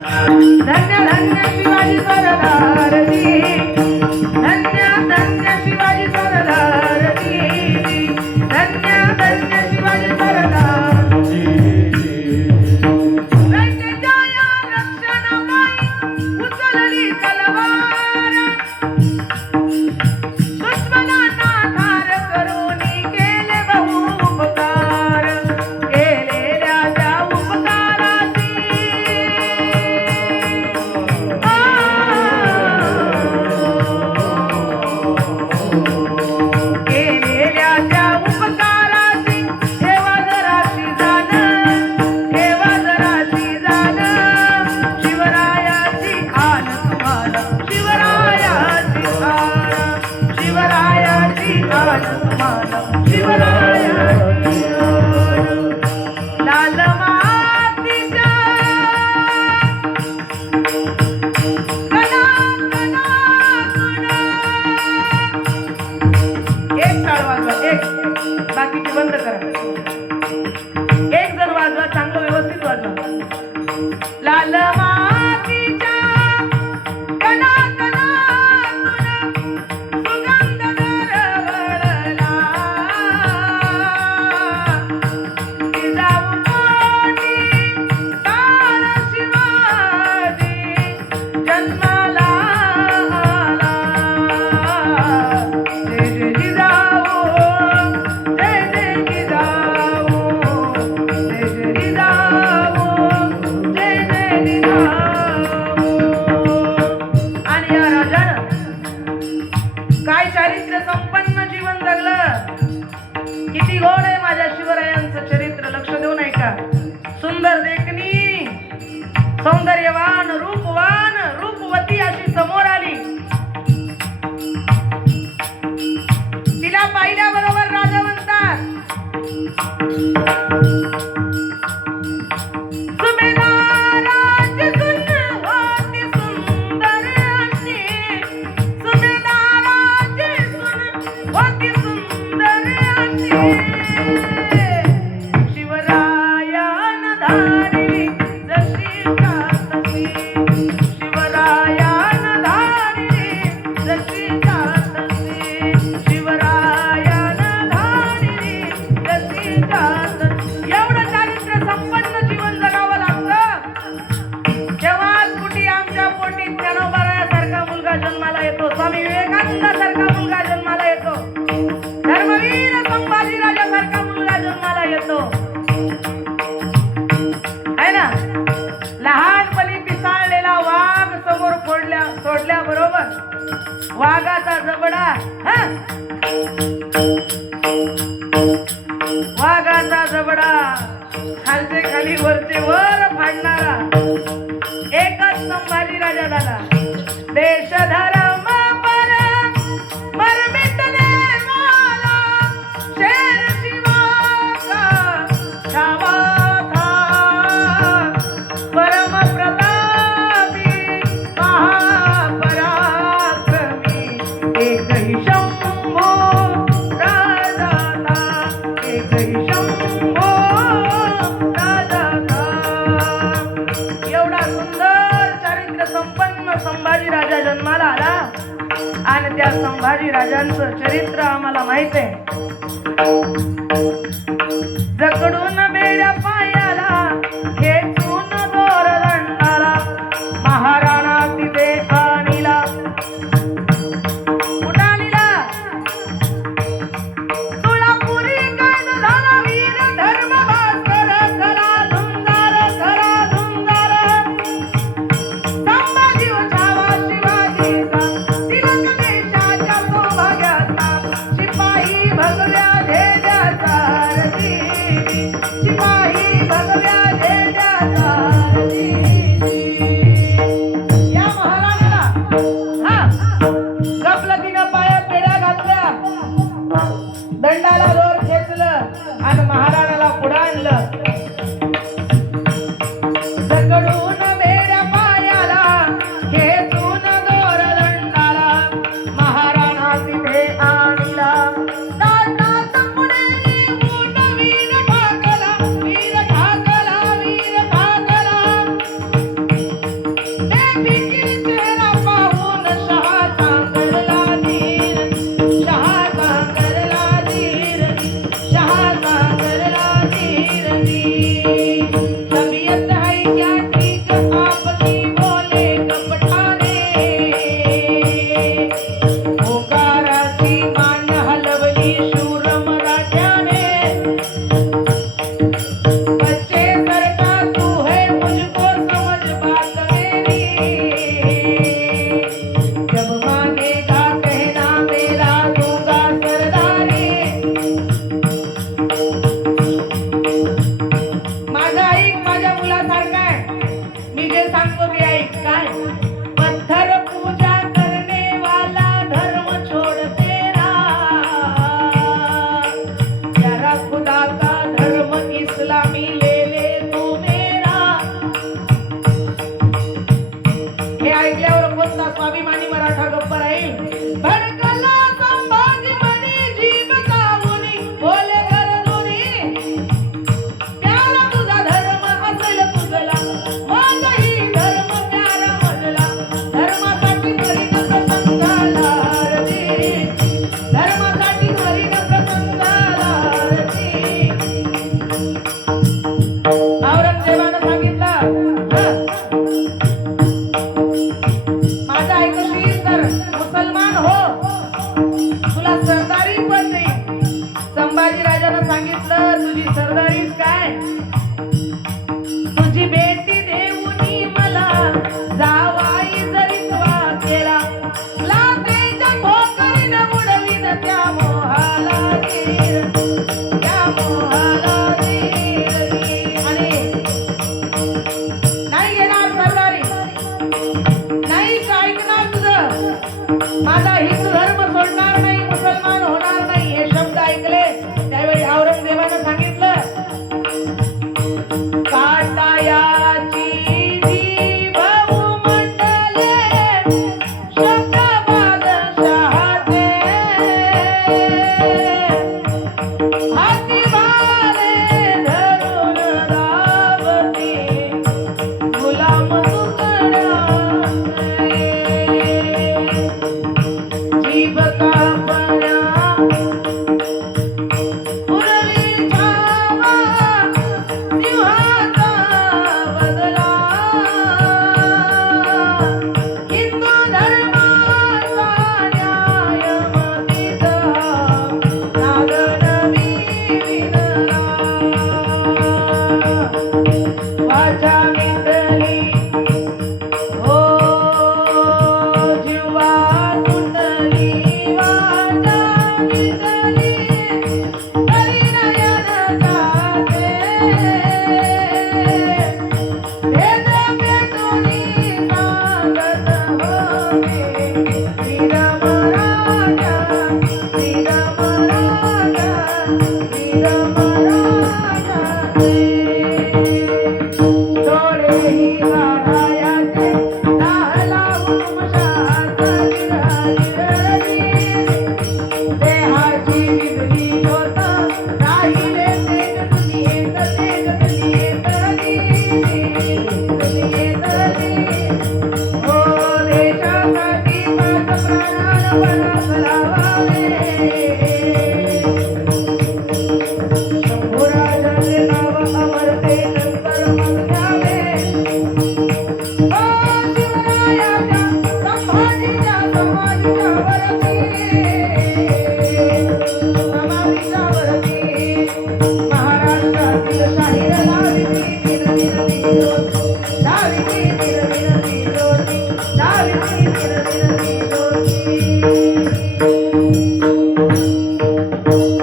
धन्य धन्य शिवाजी सरदारजी, धन्य धन्य शिवाजी सरदारजी, धन्य धन्य शिवाजी सरदारजी. रयतेच्या या रक्षणापायी उचलली तलवार, दुश्मनांना ठार करूनी केले बहु उपकार. केलेल्या त्या उपकाराची केलेल्या त्या उपकाराची ठेवा जराशी जाण, ठेवा जराशी जाण. शिवरायाची आन तुम्हाला, शिवरायाची आन, शिवरायाची आन तुम्हाला, शिवरायाची आन. लाल मातीच्या कणा कणातून एक टाळ वाजवा, एक, बाकीची बंद करा. एक जण वाजवा, चांगलं व्यवस्थित वाजवा. लाल मातीच्या कणा कणातून सुगंध दरवळला. जिजाऊ कोटी काळ शिवाजी जन्माला आला. जय जय जिजाऊ, जय जय जिजाऊ, जय जय जिजाऊ, जय जय जिजाऊ. आणि या राजानं काय चारित्र्य संपन्न जीवन जगलं. किती गोड आहे माझ्या शिवरायांचं चरित्र. लक्ष देऊन ऐका. सुंदर देखणी, सौंदर्यवान, रूपवान, रूपवती अशी समोर आली. तिला पाहिल्याबरोबर राजा म्हणतात, सुभेदाराची सून होती सुंदर अशी, सुभेदाराची सून होती सुंदर अशी. शिवरायानं धारली जशीच्या तशी, शिवरायानं धारली जशीच्या तशी, शिवरायानं धारली जशीच्या तशी. एवढं चारित्र्य संपन्न जीवन जगावं लागतं. तेव्हाच कुठे आमच्या पोटी ज्ञानोबारायासारखा मुलगा जन्माला येतो, स्वामी विवेकानंदासारखा मुलगा जन्माला येतो, धर्मवीर संभाजीराजासारखा मुलगा जन्माला येतो. है ना. लहानपणी पिसाळलेला वाघ समोर सोडल्याबरोबर वाघाचा जबडा, वाघाचा जबडा खालचे खाली वरचे वर फाडणारा एकच संभाजीराजा झाला. देश धर्म पर मर मिटले मला, शेर शिवाचा छावा था. परम प्रतापी महापराक्रमी एकही शंभो राजा था, एकही शंभो राजा था. एवढा सुंदर चारित्र्य संपन्न संभाजी राजा जन्माला आला. आणि त्या संभाजी राजांचं चरित्र आम्हाला माहित आहे. जकडून बेड्या पायाला, खेचून दोर दंडाला, महाराणा तिथे खाणीला उडालीला. तुळापुरी कैद झाला वीर धर्म भास्कर, खरा धुंदार, खरा धुंदार. संभाजी छावा शिवाजीचा, तिलक देशाच्या सौभाग्याचा. शिपाई भगव्या ध्येयाचा रती, शिपाई भगव्या तुले सांगतो ते ऐक काय. पत्थर पूजा करने वाला धर्म छोड़ तेरा, प्यारा खुदा का धर्म इस्लामी ले ले तू मेरा. हे ऐकल्यावर कोणता स्वाभिमानी मराठा गप्प राहील. भडकला संभाजी म्हणे जीभ दाबुनी, बोले गरजुनी, प्यारा तुझा धर्म असेल तुझला, माझाही धर्म प्यारा मजला. धर्मासाठी मरीन प्रसंगाला आरती, धर्मासाठी मरीन प्रसंगाला आरती. औरंगजेबानं सांगितलं, माझं ऐकशील तर मुसलमान हो, तुला सरदारी पण नाही. संभाजी राजानं सांगितलं, तुझी सरदारीच काय, तुझी बेटी देऊनी मला जावाई जरी तुवा केला, लाथेच्या ठोकरीनं उडवीन त्या मोहाला धीर, त्या मोहाला धीर. आणि नाही घेणार सरदारी, नाही ऐकणार तुझं, माझा हिंदू धर्म सोडणार नाही, मुसलमान होणार नाही. हे शब्द ऐकले त्यावेळी औरंगजेबानं सांगितलं, काटायाची जीभ उमटले शब्द बादशहाचे, हाती भाले धरून दाबती गुलाम तुकड्याचे. जीभ कापण्या उरली छावा सिंहाचा बदला, हिंदू धर्माचा न्यायमतीचा नागनवी विनला. वाचा मिटली हो जीवा तुटली, वाचा मिटली तरी नयन जाते, भेद पेटूनी सांगत होते वीर मराठा, वीर मराठा, वीर मराठाचे. डोळेही गाढायाचे दाह लावून मशाचा गिरगिरली, देहाची विजली ज्योत राहिले तेज दुनियेत, तेज दुनियेत दुनियेतली. हो देशासाठी पाच प्राणान वनास लावावे, शंभूराजाचे नाव अमरते नंतर मग घ्यावे. ओ शिवरायाच्या संभाजीच्या समाधीच्या वरती, महाराष्ट्रातील शाहीर लाविती, लाविती